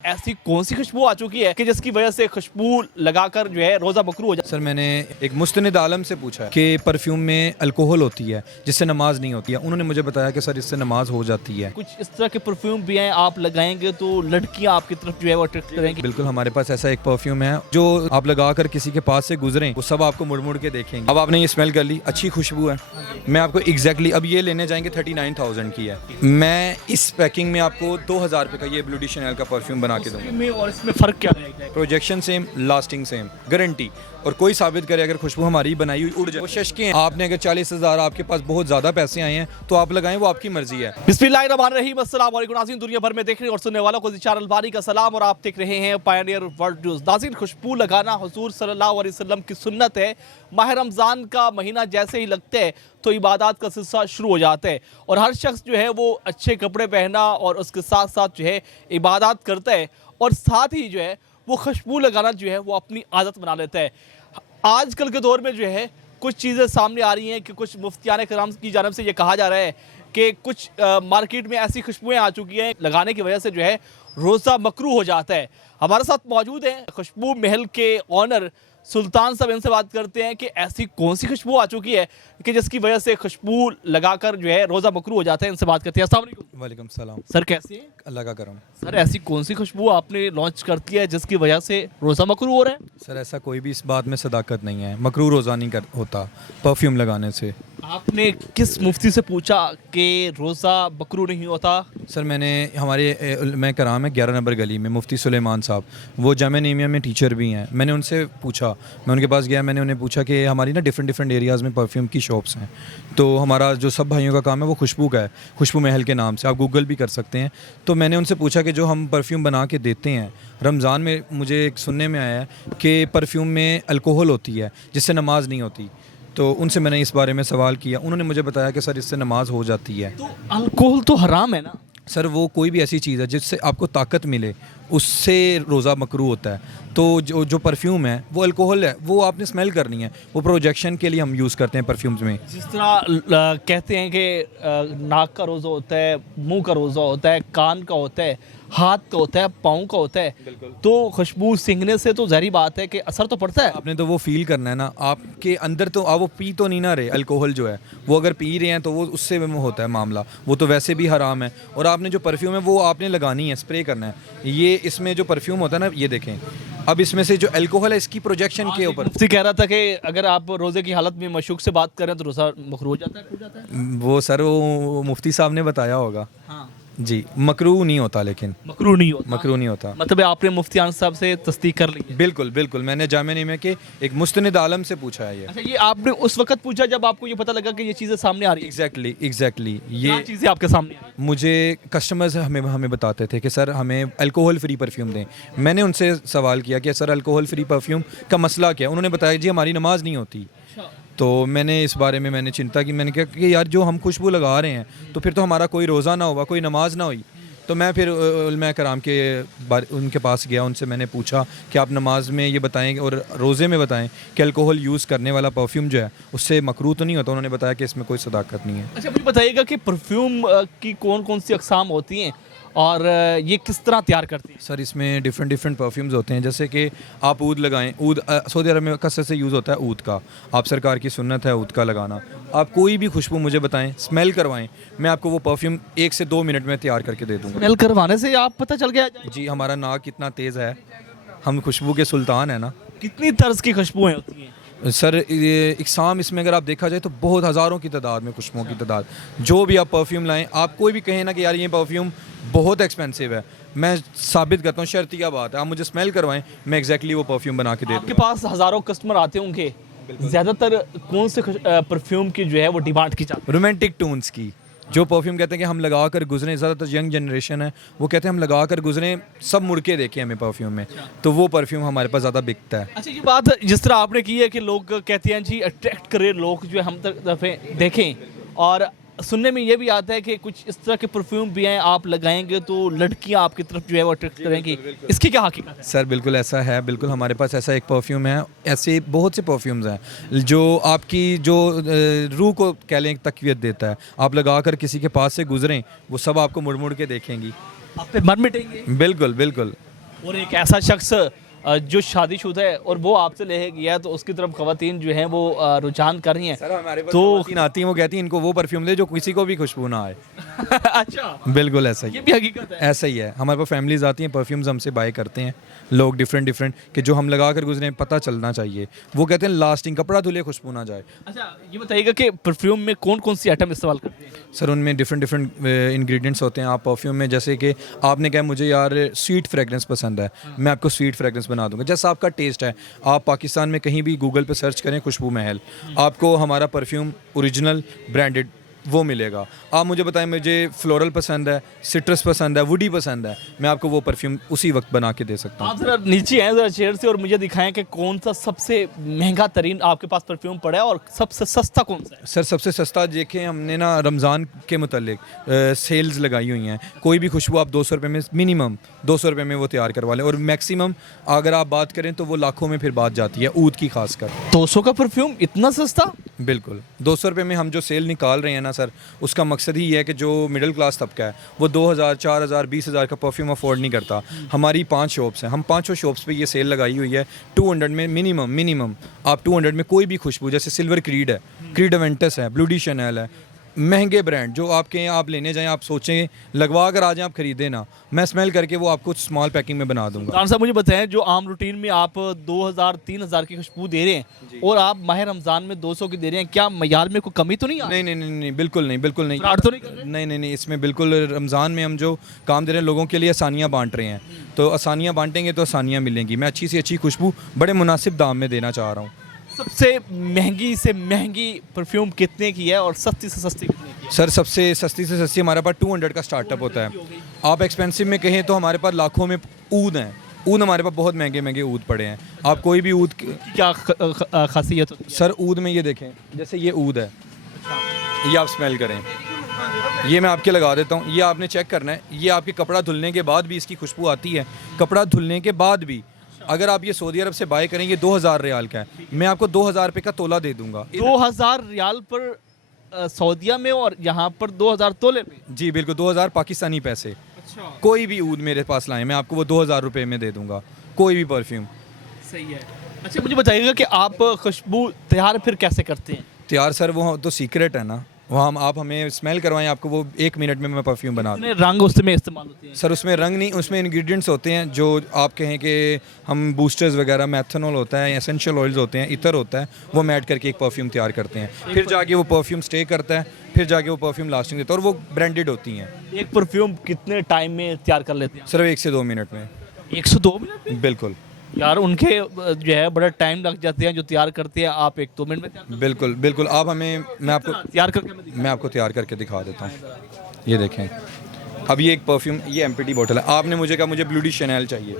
ऐसी कौन सी खुशबू आ चुकी है कि जिसकी वजह से खुशबू लगाकर जो है रोज़ा मकरूह हो जाए। सर मैंने एक मुस्तनिद आलम से पूछा कि परफ्यूम में अल्कोहल होती है जिससे नमाज नहीं होती है। उन्होंने मुझे बताया कि सर इससे नमाज हो जाती है। कुछ इस तरह के परफ्यूम भी हैं, आप लगाएंगे तो लड़कियां आपकी तरफ जो है वो अट्रैक्ट करेंगी। बिल्कुल हमारे पास ऐसा एक परफ्यूम है जो आप लगा कर किसी के पास से गुजरें वो सब आपको मुड़ मुड़ के देखेंगे। अब आपने ये स्मेल कर ली, अच्छी खुशबू है। मैं आपको एग्जैक्टली अब ये लेने जाएंगे 39,000 की है। मैं इस पैकिंग में आपको 2,000 रुपये का ये ब्लू डी शैनेल का परफ्यूम बना के दूंगा। में और इसमें फ़र्क क्या रहेगा? Projection same, lasting same, guarantee. और कोई साबित करे अगर खुशबू हमारी बनाई हुई उड़ जाए, वो शशके हैं। आपने अगर 40,000 आपके पास बहुत ज़्यादा पैसे आए हैं तो आप लगाएं, वो आपकी मर्जी है। बिस्मिल्लाहिर्रहमानिर्रहीम, अस्सलाम वालेकुम नाज़रीन, दुनिया भर में देख रहे और सुनने वालों को ज़िशान अलबानी का सलाम और आप देख रहे हैं पायनियर वर्ल्ड न्यूज़। नाज़रीन, खुशबू लगाना हुज़ूर सल्लल्लाहु अलैहि वसल्लम की सुन्नत है। माह रमज़ान का महीना जैसे ही लगता है तो इबादत का सिलसिला शुरू हो जाता है और हर शख्स जो है वो अच्छे कपड़े पहना और उसके साथ साथ जो है इबादत करता है और साथ ही जो है वो खुशबू लगाना जो है वो अपनी आदत बना लेता है। आजकल के दौर में जो है कुछ चीज़ें सामने आ रही हैं कि कुछ मुफ्तियान कराम की जानब से ये कहा जा रहा है कि कुछ मार्केट में ऐसी खुशबुएँ आ चुकी हैं लगाने की वजह से जो है रोज़ा मकरूह हो जाता है। हमारे साथ मौजूद हैं खुशबू महल के ऑनर सुल्तान साहब। इनसे बात करते हैं कि ऐसी कौन सी खुशबू आ चुकी है कि जिसकी वजह से खुशबू लगाकर जो है रोज़ा मकरूह हो जाता है। इनसे बात करते हैं। अस्सलाम वालेकुम। वालेकुम सलाम। सर कैसे हैं? अल्लाह का करम। सर ऐसी कौन सी खुशबू आपने लॉन्च करती है जिसकी वजह से रोज़ा मकरूह हो रहा है? सर ऐसा कोई भी इस बात में सदाकत नहीं है, मकरूह रोज़ा नहीं कर होता परफ्यूम लगाने से। आपने किस मुफ्ती से पूछा कि रोज़ा मकरूह नहीं होता? सर मैंने मैं कराम है 11 नंबर गली में, मुफ्ती सुलेमान साहब, वो जामिया नीमिया में टीचर भी हैं। मैंने उनसे पूछा, मैं उनके पास गया, मैंने उन्हें पूछा कि हमारी ना डिफरेंट एरियाज़ में परफ्यूम की शॉप्स हैं, तो हमारा जो सब भाइयों का काम है वो खुशबू का है, खुशबू महल के नाम से, आप गूगल भी कर सकते हैं। तो मैंने उनसे पूछा कि जो हम परफ्यूम बना के देते हैं रमज़ान में, मुझे एक सुनने में आया है कि परफ्यूम में अल्कोहल होती है जिससे नमाज नहीं होती। तो उनसे मैंने इस बारे में सवाल किया, उन्होंने मुझे बताया कि सर इससे नमाज हो जाती है। तो अल्कोहल तो हराम है ना? सर वो कोई भी ऐसी चीज़ है जिससे आपको ताकत मिले, उससे रोज़ा मकरूह होता है। तो जो परफ्यूम है वो अल्कोहल है, वो आपने स्मेल करनी है, वो प्रोजेक्शन के लिए हम यूज़ करते हैं परफ्यूम्स में। जिस तरह कहते हैं कि नाक का रोज़ा होता है, मुंह का रोज़ा होता है, कान का होता है, हाथ का होता है, पाँव का होता है, तो खुशबू सींघने से तो ज़ाहिर बात है कि असर तो पड़ता है। आपने तो वो फील करना है ना, आपके अंदर तो आप वो पी तो नहीं ना रहे। अल्कोहल जो है वो अगर पी रहे हैं तो वो उससे होता है मामला, वो तो वैसे भी हराम है। और आपने जो परफ्यूम है वो आपने लगानी है, स्प्रे करना है। ये इसमें जो परफ्यूम होता है ना, ये देखें, अब इसमें से जो अल्कोहल है इसकी प्रोजेक्शन के ऊपर। मुफ्ती कह रहा था कि अगर आप रोज़े की हालत में मशूक से बात करें तो रोज़ा मकरूह हो जाता है, टूट जाता है। वो सर वो मुफ्ती साहब ने बताया होगा। हाँ, जी, मकरूह नहीं होता, लेकिन मकरूह नहीं होता। मकरूह नहीं होता। मतलब आपने मुफ्तियान साहब से तस्दीक कर ली है? बिल्कुल बिल्कुल, मैंने जामिया नीमिया के एक मुस्तनिद आलम से पूछा है ये। अच्छा, ये आपने उस वक्त पूछा जब आपको ये पता लगा कि ये चीज़ें सामने आ रही है? एग्जैक्टली क्या ये चीज़ें आपके सामने आ रही हैं? मुझे कस्टमर्स हमें बताते थे कि सर हमें अल्कोहल फ्री परफ्यूम दें। मैंने उनसे सवाल किया कि सर अल्कोहल फ्री परफ्यूम का मसला क्या है। उन्होंने बताया जी हमारी नमाज नहीं होती। तो मैंने इस बारे में मैंने चिंता की, मैंने कहा कि यार जो हम खुशबू लगा रहे हैं तो फिर तो हमारा कोई रोज़ा ना हुआ, कोई नमाज ना हुई। तो मैं फिर उलमा कराम के उनके पास गया, उनसे मैंने पूछा कि आप नमाज में ये बताएं और रोज़े में बताएं कि अल्कोहल यूज़ करने वाला परफ्यूम जो है उससे मकरूह तो नहीं होता। उन्होंने बताया कि इसमें कोई सदाकत नहीं है। अच्छा, मुझे बताइएगा कि परफ्यूम की कौन कौन सी अक़साम होती हैं और ये किस तरह तैयार करती हैं? सर इसमें डिफरेंट परफ्यूम्स होते हैं, जैसे कि आप ऊद लगाएं। ऊद सऊदी अरब में कसरत से यूज़ होता है ऊद का, आप सरकार की सुन्नत है ऊद का लगाना। आप कोई भी खुशबू मुझे बताएं, स्मेल करवाएं, मैं आपको वो परफ्यूम 1 से 2 मिनट में तैयार करके दे दूँगा। स्मेल करवाने से आप पता चल गया? जी, हमारा नाक कितना तेज़ है, हम खुशबू के सुल्तान हैं ना। कितनी तर्ज की खुशबुएं होती हैं? सर ये इकसाम इसमें अगर आप देखा जाए तो बहुत हज़ारों की तादाद में खुशबुओं की तादाद। जो भी आप परफ्यूम लाएं, आप कोई भी कहें ना कि यार ये परफ्यूम बहुत एक्सपेंसिव है, मैं साबित करता हूँ, शर्तिया बात है, आप मुझे स्मेल करवाएं, मैं एग्जैक्टली वो परफ्यूम बना के दे आपके दूँगा। पास हज़ारों कस्टमर आते होंगे, ज़्यादातर कौन से परफ्यूम की जो है वो डिमांड की जाती है? रोमांटिक टोन्स की, जो परफ्यूम कहते हैं कि हम लगा कर गुजरें, ज़्यादातर यंग जनरेशन है वो कहते हैं हम लगा कर गुजरें, सब मुड़ के देखें हमें परफ्यूम में, तो वो परफ्यूम हमारे पास ज़्यादा बिकता है। अच्छा, ये बात जिस तरह आपने की है कि लोग कहते हैं जी अट्रैक्ट करें लोग जो है हम तरफ देखें, और सुनने में ये भी आता है कि कुछ इस तरह के परफ्यूम भी हैं आप लगाएंगे तो लड़कियां आपकी तरफ जो है वो अट्रैक्ट करेंगी, इसकी क्या हकीकत है? सर बिल्कुल ऐसा है, बिल्कुल हमारे पास ऐसा एक परफ्यूम है। ऐसे बहुत से परफ्यूम्स हैं जो आपकी जो रूह को कह लें तक़वियत देता है। आप लगा कर किसी के पास से गुजरें, वो सब आपको मुड़ मुड़ के देखेंगी। आप पे मर मिटेंगे। बिल्कुल बिल्कुल, और एक ऐसा शख्स जो शादीशुदा है और वो आपसे ले गया है, तो उसकी तरफ खवातीन जो हैं वो रुझान कर रही हैं। सर हमारे पास तो खवातीन आती हैं, वो कहती हैं इनको वो परफ्यूम दे जो किसी को भी खुशबू ना आए। अच्छा, बिल्कुल ऐसा ही ये भी हकीकत है। ऐसा ही है। हमारे पास फैमिलीज आती हैं, परफ्यूम्स हमसे बाय करते हैं लोग डिफरेंट डिफरेंट कि जो हम लगा कर गुजरे पता चलना चाहिए। वो कहते हैं लास्टिंग, कपड़ा धुले खुशबू ना जाए। अच्छा, ये बताइएगा कि परफ्यूम में कौन कौन सी आइटम इस्तेमाल करते हैं? सर उनमें डिफरेंट डिफरेंट इंग्रेडिएंट्स होते हैं। आप परफ्यूम में जैसे कि आपने कहा मुझे यार स्वीट फ्रेगरेंस पसंद है, मैं आपको स्वीट फ्रेगरेंस बना दूंगा जैसा आपका टेस्ट है। आप पाकिस्तान में कहीं भी गूगल पे सर्च करें खुशबू महल, आपको हमारा परफ्यूम ओरिजिनल ब्रांडेड वो मिलेगा। आप मुझे बताएं मुझे फ्लोरल पसंद है, सिट्रस पसंद है, वुडी पसंद है, मैं आपको वो परफ्यूम उसी वक्त बना के दे सकता हूँ। आप जरा नीचे आए जरा चेयर से और मुझे दिखाएं कि कौन सा सबसे महंगा तरीन आपके पास परफ्यूम पड़ा है और सबसे सस्ता कौन सा है? सर सबसे सस्ता देखें हमने ना रमज़ान के मुतालिक सेल्स लगाई हुई हैं। कोई भी खुशबू आप 200 रुपये में मिनिमम 200 रुपये में वो तैयार करवा लें, और मैक्सिमम अगर आप बात करें तो वो लाखों में फिर बात जाती है, ऊद की खासकर। 200 का परफ्यूम इतना सस्ता? बिल्कुल 200 रुपये में हम जो सेल निकाल रहे हैं ना सर, उसका मकसद ही है कि जो मिडिल क्लास तबका है वो 2000, 4000, 20,000 का परफ्यूम अफोर्ड नहीं करता। हमारी 5 शॉप्स हैं, हम 5 शॉप्स पे ये सेल लगाई हुई है। 200 में मिनिमम आप 200 में कोई भी खुशबू, जैसे सिल्वर क्रीड है, क्रीड एवेंटस है, ब्लू डी शैनेल है, महंगे ब्रांड जो आपके यहाँ आप लेने जाएं, आप सोचें लगवा कर आ जाएं, आप खरीदें ना, मैं स्मेल करके वो आपको स्मॉल पैकिंग में बना दूंगा। सुल्तान साहब मुझे बताएं, जो आम रूटीन में आप 2000-3000 की खुशबू दे रहे हैं और आप माह रमज़ान में 200 की दे रहे हैं, क्या मयार में कोई कमी तो नहीं आ रही? नहीं, बिल्कुल नहीं, बिल्कुल नहीं। फ्रॉड तो नहीं कर रहे? नहीं, इसमें बिल्कुल रमज़ान में हम जो काम दे रहे हैं लोगों के लिए आसानियाँ बांट रहे हैं, तो आसानियाँ बांटेंगे तो आसानियाँ मिलेंगी। मैं अच्छी से अच्छी खुशबू बड़े मुनासिब दाम में देना चाह रहा हूँ। सबसे महंगी से महंगी परफ्यूम कितने की है और सस्ती से सस्ती कितने की है? सर सबसे सस्ती से सस्ती हमारे पास 200 का स्टार्टअप होता है। आप एक्सपेंसिव में कहें तो हमारे पास लाखों में ऊद हैं। ऊद हमारे पास बहुत महंगे ऊद पड़े हैं। आप कोई भी ऊद क्या खासियत होती है? सर ऊद में ये देखें, जैसे ये ऊद है, ये आप स्मेल करें, ये मैं आपके लगा देता हूँ, ये आपने चेक करना है। ये आपके कपड़ा धुलने के बाद भी इसकी खुशबू आती है, कपड़ा धुलने के बाद भी। अगर आप ये सऊदी अरब से बाय करेंगे 2000 रियाल का है, मैं आपको 2000 रुपये का तोला दे दूंगा। 2000 रियाल पर सऊदिया में और यहाँ पर 2000 तोले पे? जी बिल्कुल, 2000 पाकिस्तानी पैसे। अच्छा, कोई भी ऊद मेरे पास लाएं, मैं आपको वो 2000 रुपये में दे दूंगा, कोई भी परफ्यूम। सही है। अच्छा, मुझे बताइएगा कि आप खुशबू तैयार फिर कैसे करते हैं? तैयार सर वो तो सीक्रेट है ना, वहाँ आप हमें स्मेल करवाएं, आपको वो 1 मिनट में मैं परफ्यूम बना दूँ। कितने रंग उसमें इस्तेमाल होते हैं? सर उसमें रंग नहीं, उसमें इंग्रेडिएंट्स होते हैं जो आप कहें कि हम बूस्टर्स वगैरह, मैथनॉल होता है, एसेंशियल ऑयल्स होते हैं, इतर होता है, वो ऐड करके एक परफ्यूम तैयार करते हैं। फिर जाके वो परफ्यूम स्टे करता है, फिर जाके वो परफ्यूम लास्टिंग देता है, और वो ब्रांडेड होती हैं। एक परफ्यूम कितने टाइम में तैयार कर लेते हैं? सर 1 से 2 मिनट में। 1 से 2 मिनट में? बिल्कुल यार उनके जो है बड़ा टाइम लग जाते हैं जो तैयार करते हैं, आप 1-2 मिनट में तैयार बिल्कुल आप हमें, मैं आपको तैयार करके मैं आपको तैयार करके दिखा देता हूँ। ये देखें, अब ये एक परफ्यूम, ये एम्प्टी बॉटल है। आपने मुझे कहा मुझे ब्लू डी शैनेल चाहिए।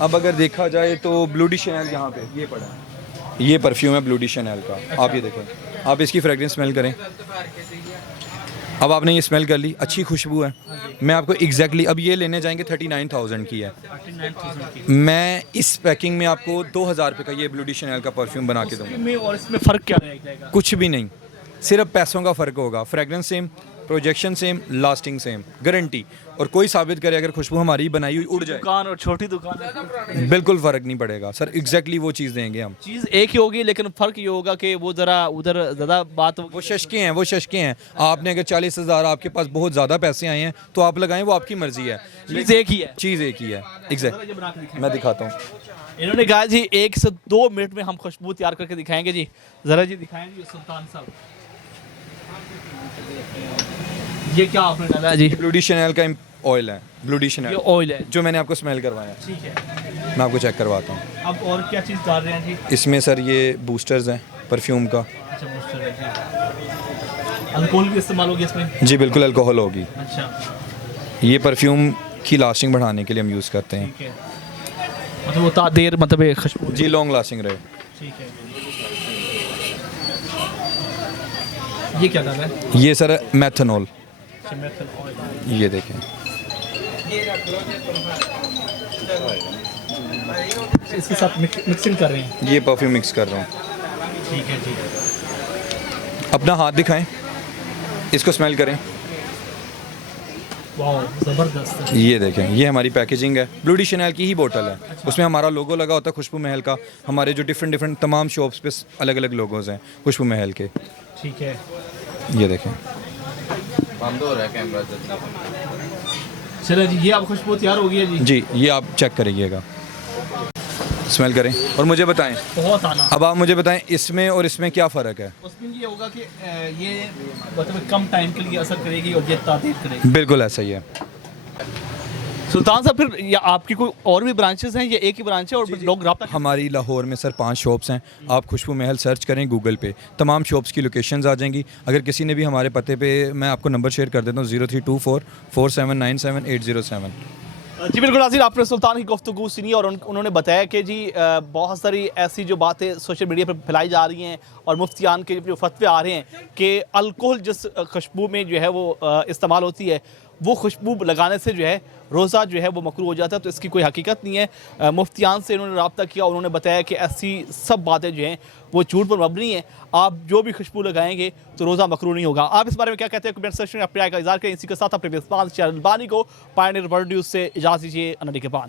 अब अगर देखा जाए तो ब्लू डी शैनेल यहाँ पे ये पड़ा है, ये परफ्यूम है ब्लू डी शैनेल का। आप ये देखें, आप इसकी फ्रेगरेंस स्मेल करें। अब आपने ये स्मेल कर ली, अच्छी खुशबू है। मैं आपको एग्जैक्टली अब ये लेने जाएंगे 39,000 की है, मैं इस पैकिंग में आपको 2000 रुपये का ये ब्लू डी शैनेल का परफ्यूम बना के दूँगा। में और इसमें फ़र्क क्या रहेगा? कुछ भी नहीं, सिर्फ पैसों का फ़र्क होगा। Fragrance same, projection same, lasting same, guarantee. और कोई साबित करे अगर खुशबू हमारी बनाई हुई उड़ जाए, दुकान और छोटी दुकान बिल्कुल फ़र्क नहीं पड़ेगा सर। एग्जैक्टली वो चीज़ देंगे हम। चीज़ एक ही होगी, लेकिन फ़र्क ये होगा कि वो ज़रा उधर ज़्यादा बात वो शशके हैं। आपने अगर 40,000 आपके पास बहुत ज़्यादा पैसे आए हैं तो आप लगाएं, वो आपकी मर्ज़ी है। चीज़ एक ही है। चीज़ एक ही है, एग्जैक्ट। मैं दिखाता हूँ। इन्होंने कहा जी 1 से 2 मिनट में हम खुशबू तैयार करके दिखाएंगे जी। ज़रा जी दिखाएं जी सुल्तान साहब, ये क्या आपने डाला जी? ब्लू डी शैनेल का ऑयल है, ब्लू डी शैनेल ये ऑयल है, जो मैंने आपको स्मेल करवाया। ठीक है। मैं आपको चेक करवाता हूँ। अब और क्या चीज़ डाल रहे हैं जी? इसमें सर ये बूस्टर्स हैं परफ्यूम का। अच्छा, बूस्टर है जी। अल्कोहल भी इस्तेमाल होगी इसमें? जी बिल्कुल, अल्कोहल होगी। अच्छा, ये परफ्यूम की लास्टिंग बढ़ाने के लिए हम यूज़ करते हैं। ठीक है। मतलब वो देर मतलब ये खुशबू जी लॉन्ग लास्टिंग रहे। ठीक है। ये क्या डाला है? ये सर मैथनॉल, मेथल ऑयल। ये देखें। इसके साथ मिक्सिंग कर रहे हैं? ये परफ्यूम मिक्स कर रहा हूँ। ठीक है जी। अपना हाथ दिखाएं, इसको स्मेल करें। वाह ज़बरदस्त। ये देखें, ये हमारी पैकेजिंग है, ब्लू डी शैनल की ही बोतल है। उसमें हमारा लोगो लगा होता है खुशबू महल का। हमारे जो डिफरेंट डिफरेंट तमाम शॉप्स पे अलग अलग लोगोस हैं खुशबू महल के। ठीक है, ये देखें, बंद हो रहा है कैमरा। चलो जी, ये अब खुशबू तैयार हो गई है जी। जी ये आप चेक करिएगा, स्मेल करें और मुझे बताएं। बहुत आला। अब आप मुझे बताएं इसमें और इसमें क्या फ़र्क है। उसमें ये होगा कि ये मतलब कम टाइम के लिए असर करेगी और ये तासीर करेगी। बिल्कुल ऐसा ही है। सुल्तान साहब, फिर या आपकी कोई और भी ब्रांचेस हैं, ये एक ही ब्रांच है और लोग रब्ता हमारी लाहौर में सर 5 शॉप्स हैं। आप खुशबू महल सर्च करें गूगल पे, तमाम शॉप्स की लोकेशंस आ जाएंगी। अगर किसी ने भी हमारे पते पे, मैं आपको नंबर शेयर कर देता हूँ 0324 4797 जी बिल्कुल नाज़रीन, आपने सुल्तान की गुफ्तगू सुनी और उन्होंने बताया कि जी बहुत सारी ऐसी जो बातें सोशल मीडिया पर फैलाई जा रही हैं और मुफ्तियान के जो फतवे आ रहे हैं कि अल्कोहल जिस खुशबू में जो है वो इस्तेमाल होती है, वो खुशबू लगाने से जो है रोज़ा जो है वो मकरूह हो जाता है, तो इसकी कोई हकीकत नहीं है। मुफ्तियान से इन्होंने रब्ता किया, उन्होंने बताया कि ऐसी सब बातें जो हैं वो झूठ पर मबनी हैं। आप जो भी खुशबू लगाएंगे तो रोज़ा मकरूह नहीं होगा। आप इस बारे में क्या कहते हैं कमेंट सेक्शन में अपने राय का इज़हार करें। इसी के साथ अपने मेज़बान चैनल बानी को पायनियर वर्ल्ड न्यूज़ से इजाज़त दीजिए। अना निगहबान।